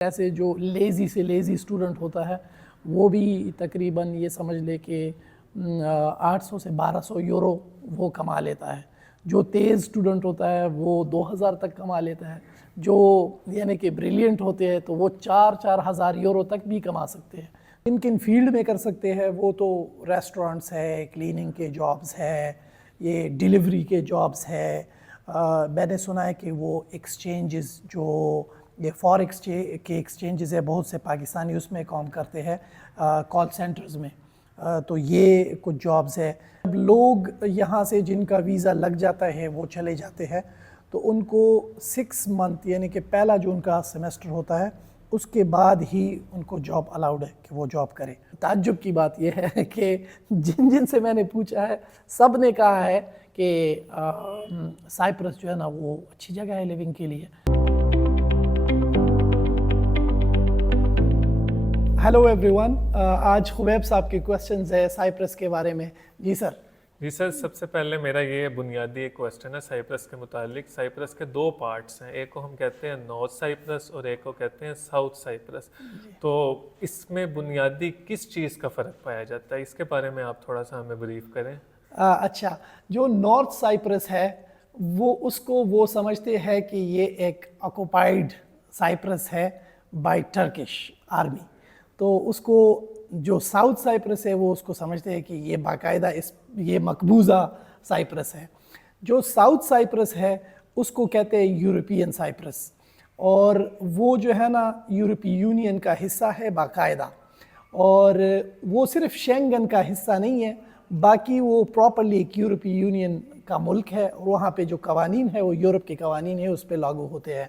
ایسے جو لیزی سے لیزی اسٹوڈنٹ ہوتا ہے وہ بھی تقریباً یہ سمجھ لے کہ 800 سے 1200 یورو وہ کما لیتا ہے. جو تیز اسٹوڈنٹ ہوتا ہے وہ 2000 تک کما لیتا ہے. جو یعنی کہ بریلینٹ ہوتے ہیں تو وہ 4-4 ہزار یورو تک بھی کما سکتے ہیں. کن فیلڈ میں کر سکتے ہیں وہ تو ریسٹورنٹس ہے, کلیننگ کے جابز ہے, یہ ڈیلیوری کے جابز ہے. میں نے سنا ہے کہ وہ ایکسچینجز جو یہ فارکس کے ایکسچینجز ہے بہت سے پاکستانی اس میں کام کرتے ہیں کال سینٹرز میں. تو یہ کچھ جابز ہے. لوگ یہاں سے جن کا ویزا لگ جاتا ہے وہ چلے جاتے ہیں تو ان کو 6 منتھ یعنی کہ پہلا جو ان کا سیمیسٹر ہوتا ہے اس کے بعد ہی ان کو جاب الاؤڈ ہے کہ وہ جاب کرے. تعجب کی بات یہ ہے کہ جن سے میں نے پوچھا ہے سب نے کہا ہے کہ سائپرس جو ہے نا وہ اچھی جگہ ہے لیونگ کے لیے. ہیلو ایوری ون, آج خبیب صاحب کے کویسچنز ہے سائپرس کے بارے میں. جی سر. سب سے پہلے میرا یہ بنیادی ایک کویسچن ہے سائپرس کے متعلق. سائپرس کے 2 پارٹس ہیں, ایک کو ہم کہتے ہیں نارتھ سائپرس اور ایک کو کہتے ہیں ساؤتھ سائپرس. تو اس میں بنیادی کس چیز کا فرق پایا جاتا ہے, اس کے بارے میں آپ تھوڑا سا ہمیں بریف کریں. اچھا, جو نارتھ سائپرس ہے اس کو وہ سمجھتے ہیں کہ یہ ایک آکوپائڈ سائپرس ہے بائی ٹرکش آرمی. تو اس کو جو ساؤتھ سائپرس ہے وہ اس کو سمجھتے ہیں کہ یہ باقاعدہ یہ مقبوضہ سائپرس ہے. جو ساؤتھ سائپرس ہے اس کو کہتے ہیں یورپین سائپرس, اور وہ جو ہے نا یورپی یونین کا حصہ ہے باقاعدہ, اور وہ صرف شینگن کا حصہ نہیں ہے, باقی وہ پراپرلی ایک یورپی یونین کا ملک ہے. اور وہاں پہ جو قوانین ہے وہ یورپ کے قوانین ہیں اس پہ لاگو ہوتے ہیں.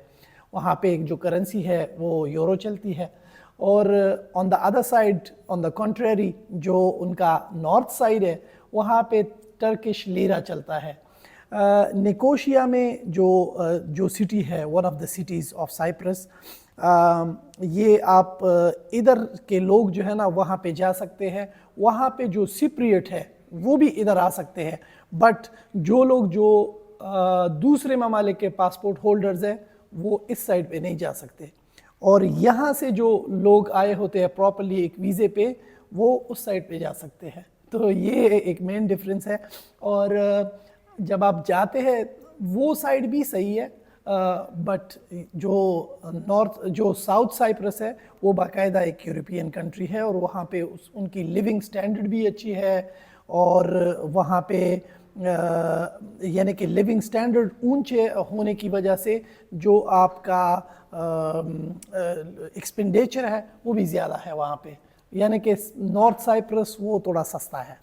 وہاں پہ ایک جو کرنسی ہے وہ یورو چلتی ہے. اور on the other side on the contrary جو ان کا نارتھ سائڈ ہے وہاں پہ ٹرکش لیرا چلتا ہے. نکوشیا میں جو سٹی ہے one of the cities of Cyprus, یہ آپ ادھر کے لوگ جو ہے نا وہاں پہ جا سکتے ہیں. وہاں پہ جو سپریٹ ہے وہ بھی ادھر آ سکتے ہیں, بٹ جو لوگ جو دوسرے ممالک کے پاسپورٹ ہولڈرز ہیں وہ اس سائڈ پہ نہیں جا سکتے. اور یہاں سے جو لوگ آئے ہوتے ہیں پراپرلی ایک ویزے پہ وہ اس سائڈ پہ جا سکتے ہیں. تو یہ ایک مین ڈفرینس ہے. اور جب آپ جاتے ہیں وہ سائڈ بھی صحیح ہے, بٹ جو ساؤتھ سائپرس ہے وہ باقاعدہ ایک یورپین کنٹری ہے, اور وہاں پہ ان کی لیونگ سٹینڈرڈ بھی اچھی ہے. اور وہاں پہ یعنی کہ لیونگ سٹینڈرڈ اونچے ہونے کی وجہ سے جو آپ کا ایکسپینڈیچر ہے وہ بھی زیادہ ہے وہاں پہ. یعنی کہ نارتھ سائپرس وہ تھوڑا سستا ہے.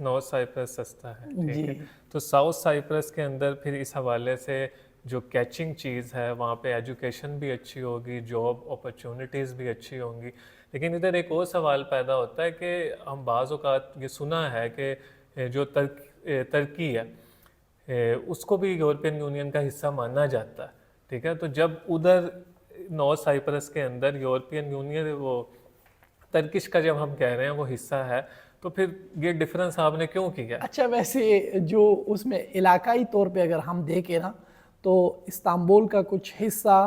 نارتھ سائپرس سستا ہے, جی. تو ساؤتھ سائپرس کے اندر پھر اس حوالے سے جو کیچنگ چیز ہے وہاں پہ ایجوکیشن بھی اچھی ہوگی, جاب اپرچونیٹیز بھی اچھی ہوں گی. لیکن ادھر ایک اور سوال پیدا ہوتا ہے کہ ہم بعض اوقات یہ سنا ہے کہ جو ترکی ہے اس کو بھی یورپین یونین کا حصہ مانا جاتا ہے, ٹھیک ہے. تو جب ادھر نارتھ سائپرس کے اندر یورپین یونین وہ ترکش کا جب ہم کہہ رہے ہیں وہ حصہ ہے, تو پھر یہ ڈفرینس آپ نے کیوں کیا؟ اچھا, ویسے جو اس میں علاقائی طور پہ اگر ہم دیکھیں نا تو استنبول کا کچھ حصہ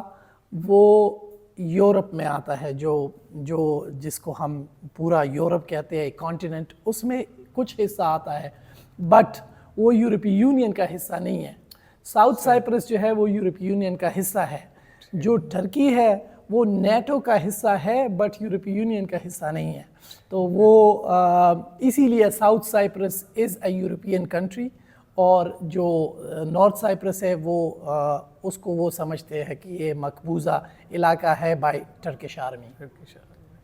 وہ یورپ میں آتا ہے, جو جس کو ہم پورا یورپ کہتے ہیں کانٹیننٹ, اس میں کچھ حصہ آتا ہے, بٹ وہ یورپی یونین کا حصہ نہیں ہے. ساؤتھ سائپرس جو ہے وہ یورپی یونین کا حصہ ہے. جو ٹرکی ہے وہ نیٹو کا حصہ ہے بٹ یورپی یونین کا حصہ نہیں ہے. تو وہ اسی لیے south Cyprus is a European country, اور جو نارتھ سائپرس ہے وہ اس کو وہ سمجھتے ہیں کہ یہ مقبوضہ علاقہ ہے بائی ٹرکش آرمی,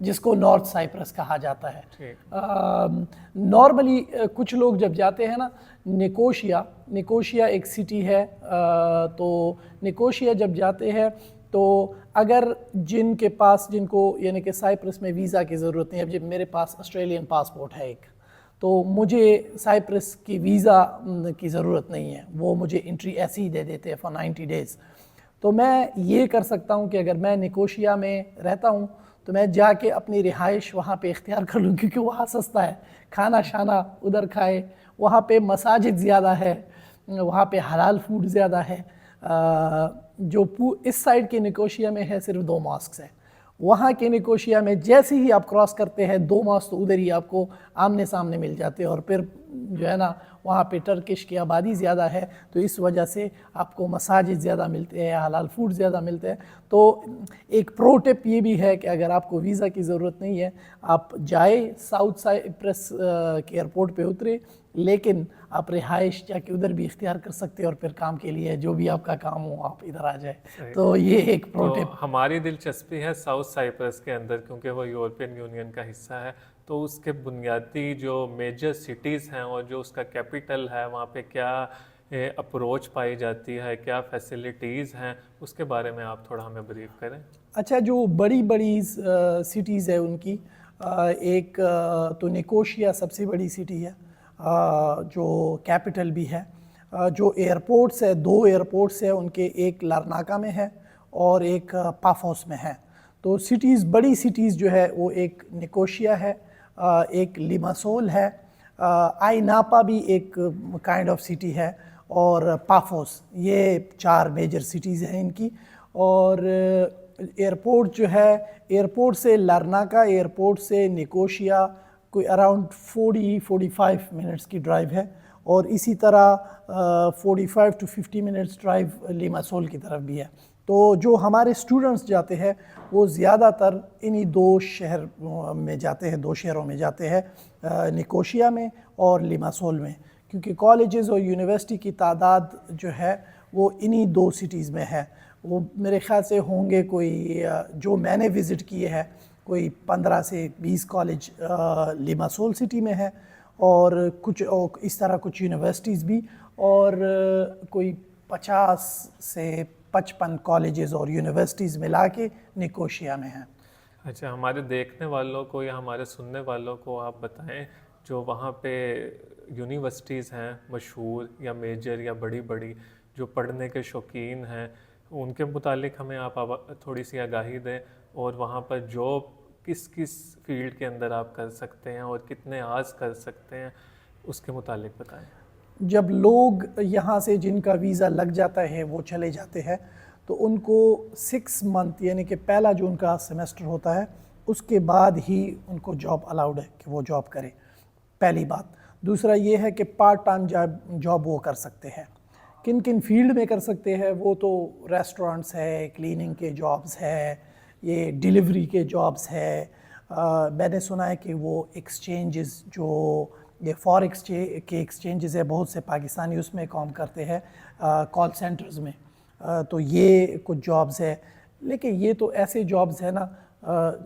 جس کو نارتھ سائپرس کہا جاتا ہے. نارملی کچھ لوگ جب جاتے ہیں نا نکوشیا ایک سٹی ہے, تو نکوشیا جب جاتے ہیں تو اگر جن کو یعنی کہ سائپرس میں ویزا کی ضرورت نہیں ہے, جب میرے پاس آسٹریلین پاسپورٹ ہے ایک, تو مجھے سائپرس کی ویزا کی ضرورت نہیں ہے, وہ مجھے انٹری ایسے ہی دے دیتے ہیں فار 90 days. تو میں یہ کر سکتا ہوں کہ اگر میں نکوشیا میں رہتا ہوں تو میں جا کے اپنی رہائش وہاں پہ اختیار کر لوں, کیونکہ وہاں سستا ہے, کھانا شانا ادھر کھائے. وہاں پہ مساجد زیادہ ہے, وہاں پہ حلال فوڈ زیادہ ہے. جو اس سائڈ کے نکوشیا میں ہے صرف 2 ماسکس ہیں. وہاں کے نکوشیا میں جیسے ہی آپ کراس کرتے ہیں 2 ماس تو ادھر ہی آپ کو آمنے سامنے مل جاتے ہیں، اور پھر جو ہے نا وہاں پہ ٹرکش کی آبادی زیادہ ہے تو اس وجہ سے آپ کو مساجد زیادہ ملتے ہیں، حلال فوڈ زیادہ ملتے ہیں۔ تو ایک پرو ٹپ یہ بھی ہے کہ اگر آپ کو ویزا کی ضرورت نہیں ہے، آپ جائے ساؤتھ سائپرس کے ایئرپورٹ پہ اترے، لیکن آپ رہائش جا کے ادھر بھی اختیار کر سکتے ہیں، اور پھر کام کے لیے جو بھی آپ کا کام ہو آپ ادھر آ جائے۔ تو یہ ایک پرو تو ٹپ۔ ہماری دلچسپی ہے ساؤتھ سائپرس کے اندر، کیونکہ وہ یورپین یونین کا حصہ ہے، تو اس کے بنیادی جو میجر سٹیز ہیں اور جو اس کا کیپٹل ہے، وہاں پہ کیا اپروچ پائی جاتی ہے، کیا فیسلٹیز ہیں، اس کے بارے میں آپ تھوڑا ہمیں بریف کریں۔ اچھا، جو بڑی بڑی سٹیز ہے ان کی، ایک تو نکوشیا سب سے بڑی سٹی ہے جو کیپٹل بھی ہے۔ جو ایئرپورٹس ہے، 2 ایئرپورٹس ہیں ان کے، ایک لارناکا میں ہے اور ایک پافوس میں ہے۔ تو سٹیز، بڑی سٹیز جو ہے وہ ایک نکوشیا ہے، ایک لیماسول ہے، آئی ناپا بھی ایک کائنڈ آف سٹی ہے، اور پافوس، یہ 4 میجر سٹیز ہیں ان کی۔ اور ایئرپورٹ جو ہے، ایئرپورٹ سے لارناکا ایئرپورٹ سے نکوشیا کوئی اراؤنڈ 40-45 منٹس کی ڈرائیو ہے، اور اسی طرح 45 to 50 منٹس ڈرائیو لیماسول کی طرف بھی ہے۔ تو جو ہمارے اسٹوڈنٹس جاتے ہیں وہ زیادہ تر انہی 2 شہر میں جاتے ہیں، 2 شہروں میں جاتے ہیں، نکوشیا میں اور لیماسول میں، کیونکہ کالجز اور یونیورسٹی کی تعداد جو ہے وہ انہی 2 سٹیز میں ہے۔ وہ میرے خیال سے ہوں گے کوئی، جو میں نے وزٹ کیے ہیں، کوئی 15 سے 20 کالج لیماسول سٹی میں ہے، اور کچھ اس طرح کچھ یونیورسٹیز بھی، اور کوئی 50 سے 55 کالجز اور یونیورسٹیز ملا کے نکوشیا میں ہیں۔ اچھا، ہمارے دیکھنے والوں کو یا ہمارے سننے والوں کو آپ بتائیں جو وہاں پہ یونیورسٹیز ہیں مشہور یا میجر یا بڑی بڑی، جو پڑھنے کے شوقین ہیں، ان کے متعلق ہمیں آپ تھوڑی سی آگاہی دیں، اور وہاں پر جاب کس کس فیلڈ کے اندر آپ کر سکتے ہیں اور کتنے آز کر سکتے ہیں، اس کے متعلق بتائیں۔ جب لوگ یہاں سے جن کا ویزا لگ جاتا ہے وہ چلے جاتے ہیں تو ان کو 6 منتھ یعنی کہ پہلا جو ان کا سیمسٹر ہوتا ہے اس کے بعد ہی ان کو جاب الاؤڈ ہے کہ وہ جاب کرے، پہلی بات۔ دوسرا یہ ہے کہ پارٹ ٹائم جاب وہ کر سکتے ہیں۔ کن کن فیلڈ میں کر سکتے ہیں وہ تو ریسٹورنٹس ہے، کلیننگ کے جابز ہے، یہ ڈیلیوری کے جابز ہے، میں نے سنا ہے کہ وہ ایکسچینجز، جو یہ فارکس کے ایکسچینجز ہے، بہت سے پاکستانی اس میں کام کرتے ہیں کال سینٹرز میں، تو یہ کچھ جابز ہے۔ لیکن یہ تو ایسے جابز ہیں نا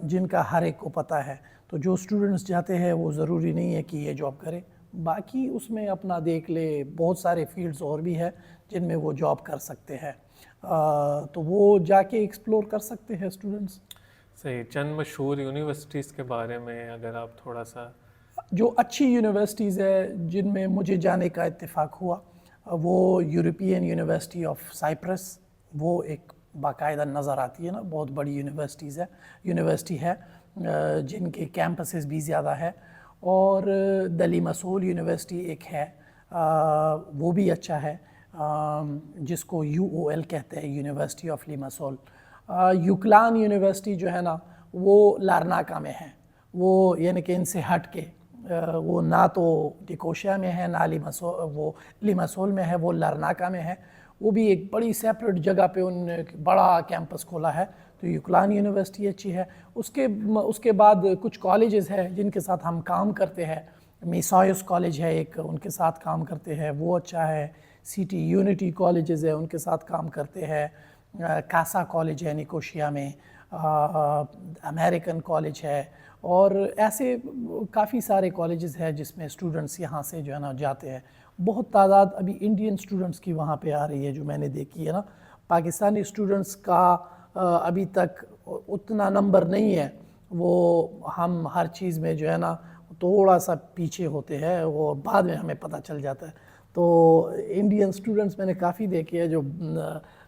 جن کا ہر ایک کو پتہ ہے، تو جو اسٹوڈنٹس جاتے ہیں وہ ضروری نہیں ہے کہ یہ جاب کرے، باقی اس میں اپنا دیکھ لے، بہت سارے فیلڈز اور بھی ہے جن میں وہ جاب کر سکتے ہیں، تو وہ جا کے ایکسپلور کر سکتے ہیں اسٹوڈنٹس۔ صحیح، چند مشہور یونیورسٹیز کے بارے میں اگر آپ تھوڑا سا۔ جو اچھی یونیورسٹیز ہے جن میں مجھے جانے کا اتفاق ہوا، وہ یورپین یونیورسٹی آف سائپرس، وہ ایک باقاعدہ نظر آتی ہے نا، بہت بڑی یونیورسٹی ہے جن کے کیمپسز بھی زیادہ ہے، اور دی لیماسول یونیورسٹی ایک ہے، وہ بھی اچھا ہے، جس کو UOL کہتے ہیں، یونیورسٹی آف لیماسول۔ یوکلان یونیورسٹی جو ہے نا وہ لارناکا میں ہے، وہ یعنی کہ ان سے ہٹ کے، وہ نہ تو نکوشیا میں ہے نہ لیماسول میں ہے، وہ لارناکا میں ہے، وہ بھی ایک بڑی سیپریٹ جگہ پہ ان نے بڑا کیمپس کھولا ہے، تو یوکلان یونیورسٹی اچھی ہے۔ اس کے بعد کچھ کالجز ہیں جن کے ساتھ ہم کام کرتے ہیں، میسائس کالج ہے ایک، ان کے ساتھ کام کرتے ہیں، وہ اچھا ہے۔ سٹی یونٹی کالجز ہے، ان کے ساتھ کام کرتے ہیں۔ کاسا کالج ہے نکوشیا میں، امریکن کالج ہے، اور ایسے کافی سارے کالجز ہیں جس میں اسٹوڈنٹس یہاں سے جو ہے نا جاتے ہیں۔ بہت تعداد ابھی انڈین اسٹوڈنٹس کی وہاں پہ آ رہی ہے جو میں نے دیکھی ہے نا، پاکستانی اسٹوڈنٹس کا ابھی تک اتنا نمبر نہیں ہے، وہ ہم ہر چیز میں جو ہے نا تھوڑا سا پیچھے ہوتے ہیں، وہ بعد میں ہمیں پتہ چل جاتا ہے۔ تو انڈین اسٹوڈنٹس میں نے کافی دیکھے ہیں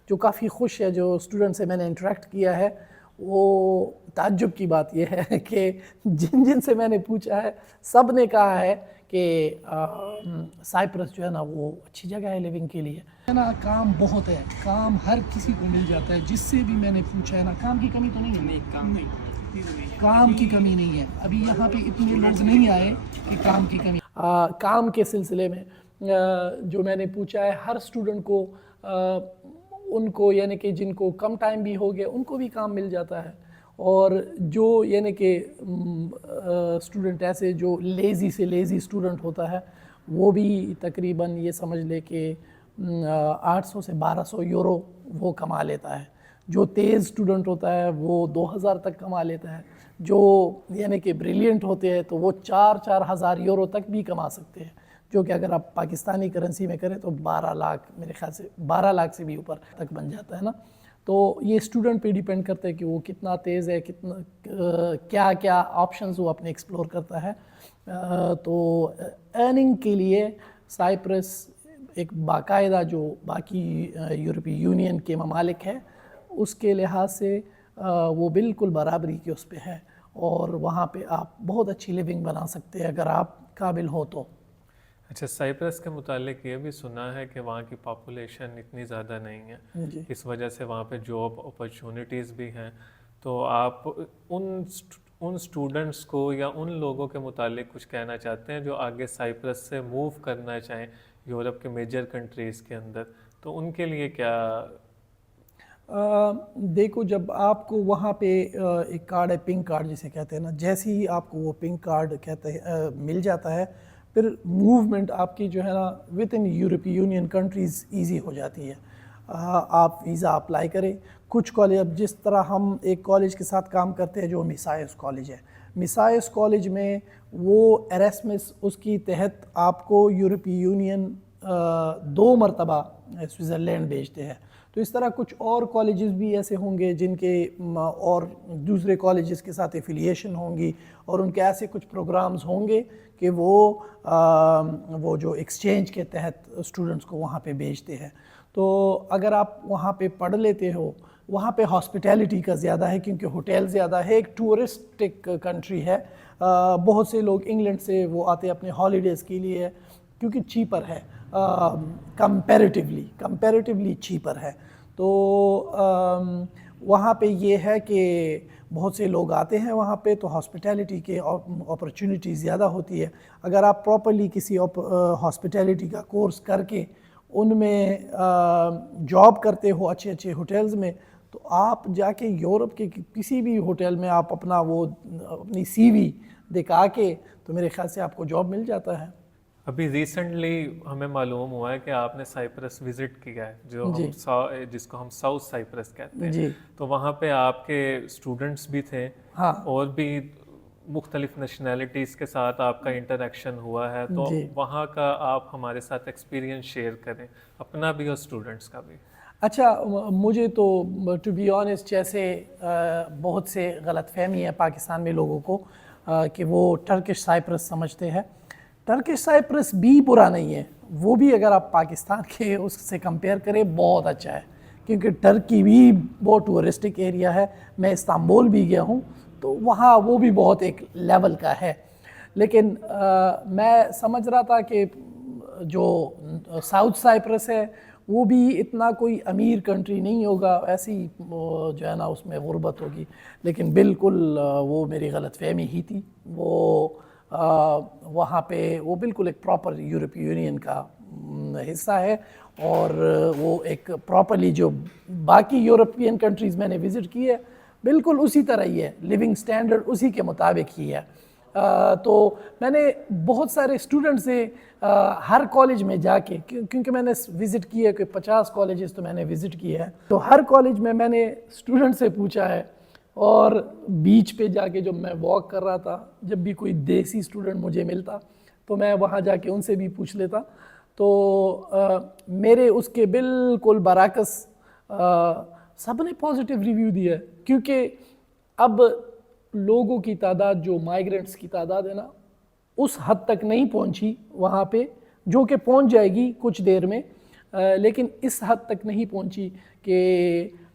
جو کافی خوش ہے، جو اسٹوڈنٹ سے میں نے انٹریکٹ کیا ہے وہ تعجب کی بات یہ ہے کہ جن جن سے میں نے پوچھا ہے سب نے کہا ہے کہ سائپرس جو ہے نا وہ اچھی جگہ ہے لیونگ کے لیے. ہے نا کام بہت ہے, کام ہر کسی کو مل جاتا ہے, جس سے بھی میں نے پوچھا ہے نا کام کی کمی تو نہیں ہے. کام کی کمی نہیں ہے, ابھی یہاں پہ اتنے لوگ نہیں آئے کہ کام کی کمی. کام کے سلسلے میں جو میں نے پوچھا ہے ہر اسٹوڈنٹ کو ان کو یعنی کہ جن کو کم ٹائم بھی ہو گیا ان کو بھی کام مل جاتا ہے, اور جو یعنی کہ اسٹوڈنٹ ایسے جو لیزی سے لیزی اسٹوڈنٹ ہوتا ہے وہ بھی تقریباً یہ سمجھ لے کہ 800 سے 1200 یورو وہ کما لیتا ہے. جو تیز اسٹوڈنٹ ہوتا ہے وہ 2000 تک کما لیتا ہے. جو یعنی کہ بریلینٹ ہوتے ہیں تو وہ 4-4 ہزار یورو تک بھی کما سکتے ہیں, جو کہ اگر آپ پاکستانی کرنسی میں کریں تو 12 لاکھ میرے خیال سے 12 لاکھ سے بھی اوپر تک بن جاتا ہے نا. تو یہ اسٹوڈنٹ پہ ڈیپینڈ کرتا ہے کہ وہ کتنا تیز ہے, کتنا کیا کیا آپشنز وہ اپنے ایکسپلور کرتا ہے. تو ارننگ کے لیے سائپرس ایک باقاعدہ جو باقی یورپی یونین کے ممالک ہے اس کے لحاظ سے وہ بالکل برابری کے اس پہ ہے, اور وہاں پہ آپ بہت اچھی لیونگ بنا سکتے ہیں اگر آپ قابل ہو تو. اچھا, سائپرس کے متعلق یہ بھی سنا ہے کہ وہاں کی پاپولیشن اتنی زیادہ نہیں ہے, اس وجہ سے وہاں پہ جاب اپرچونیٹیز بھی ہیں. تو آپ ان اسٹوڈنٹس کو یا ان لوگوں کے متعلق کچھ کہنا چاہتے ہیں جو آگے سائپرس سے موو کرنا چاہیں یورپ کے میجر کنٹریز کے اندر, تو ان کے لیے کیا؟ دیکھو, جب آپ کو وہاں پہ ایک کارڈ ہے پنک کارڈ جسے کہتے ہیں نا, جیسے ہی آپ کو وہ پنک کارڈ کہتے ہیں مل جاتا ہے پھر موومنٹ آپ کی جو ہے نا ود ان یورپی یونین کنٹریز ایزی ہو جاتی ہے. آپ ویزا اپلائی کریں. کچھ کالج اب جس طرح ہم ایک کالج کے ساتھ کام کرتے ہیں جو میسائس کالج ہے, میسائس کالج میں وہ ایراسمس اس کی تحت آپ کو یورپی یونین 2 مرتبہ سوئٹزرلینڈ بھیجتے ہیں. تو اس طرح کچھ اور کالجز بھی ایسے ہوں گے جن کے اور دوسرے کالجز کے ساتھ ایفیلیشن ہوں گی, اور ان کے ایسے کچھ پروگرامز ہوں گے کہ وہ جو ایکسچینج کے تحت اسٹوڈنٹس کو وہاں پہ بھیجتے ہیں. تو اگر آپ وہاں پہ پڑھ لیتے ہو, وہاں پہ ہاسپٹیلٹی کا زیادہ ہے کیونکہ ہوٹل زیادہ ہے, ایک ٹورسٹک کنٹری ہے. بہت سے لوگ انگلینڈ سے وہ آتے ہیں اپنے ہالیڈیز کے لیے کیونکہ چیپر ہے, کمپیریٹیولی چیپر ہے. تو وہاں پہ یہ ہے کہ بہت سے لوگ آتے ہیں وہاں پہ, تو ہاسپٹیلٹی کے اپرچونیٹی زیادہ ہوتی ہے. اگر آپ پراپرلی کسی ہاسپٹیلٹی کا کورس کر کے ان میں جاب کرتے ہو اچھے اچھے ہوٹلز میں, تو آپ جا کے یورپ کے کسی بھی ہوٹل میں آپ اپنی سی وی دکھا کے تو میرے خیال سے آپ کو جاب مل جاتا ہے. ابھی ریسنٹلی ہمیں معلوم ہوا ہے کہ آپ نے سائپرس وزٹ کیا ہے, جس کو ہم ساؤتھ سائپرس کہتے ہیں. تو وہاں پہ آپ کے اسٹوڈنٹس بھی تھے, اور بھی مختلف نیشنلٹیز کے ساتھ آپ کا انٹریکشن ہوا ہے, تو وہاں کا آپ ہمارے ساتھ ایکسپیرینس شیئر کریں, اپنا بھی اور اسٹوڈنٹس کا بھی. اچھا, مجھے تو ٹو بی آنیسٹ جیسے بہت سے غلط فہمی ہے پاکستان میں لوگوں کو کہ وہ ٹرکش سائپرس سمجھتے ہیں. ٹرکش سائپرس بھی برا نہیں ہے, وہ بھی اگر آپ پاکستان کے اس سے کمپیئر کریں بہت اچھا ہے, کیونکہ ٹرکی بھی بہت ٹورسٹک ایریا ہے. میں استنبول بھی گیا ہوں, تو وہاں وہ بھی بہت ایک لیول کا ہے. لیکن میں سمجھ رہا تھا کہ جو ساؤتھ سائپرس ہے وہ بھی اتنا کوئی امیر کنٹری نہیں ہوگا, ایسی جو ہے نا اس میں غربت ہوگی. لیکن بالکل وہ میری غلط فہمی ہی تھی. وہ وہاں پہ وہ بالکل ایک پراپر یورپی یونین کا حصہ ہے, اور وہ ایک پراپرلی جو باقی یورپین کنٹریز میں نے وزٹ کی ہے بالکل اسی طرح ہی ہے, لیونگ سٹینڈرڈ اسی کے مطابق ہی ہے. تو میں نے بہت سارے اسٹوڈنٹ سے ہر کالج میں جا کے, کیونکہ میں نے وزٹ کی ہے کہ 50 کالجز تو میں نے وزٹ کی ہے, تو ہر کالج میں نے اسٹوڈنٹ سے پوچھا ہے. اور بیچ پہ جا کے جب میں واک کر رہا تھا, جب بھی کوئی دیسی اسٹوڈنٹ مجھے ملتا تو میں وہاں جا کے ان سے بھی پوچھ لیتا. تو میرے اس کے بالکل برعکس سب نے پازیٹیو ریویو دیا ہے, کیونکہ اب لوگوں کی تعداد جو مائیگرنٹس کی تعداد ہے نا اس حد تک نہیں پہنچی وہاں پہ, جو کہ پہنچ جائے گی کچھ دیر میں, لیکن اس حد تک نہیں پہنچی کہ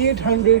800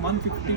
150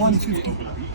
150,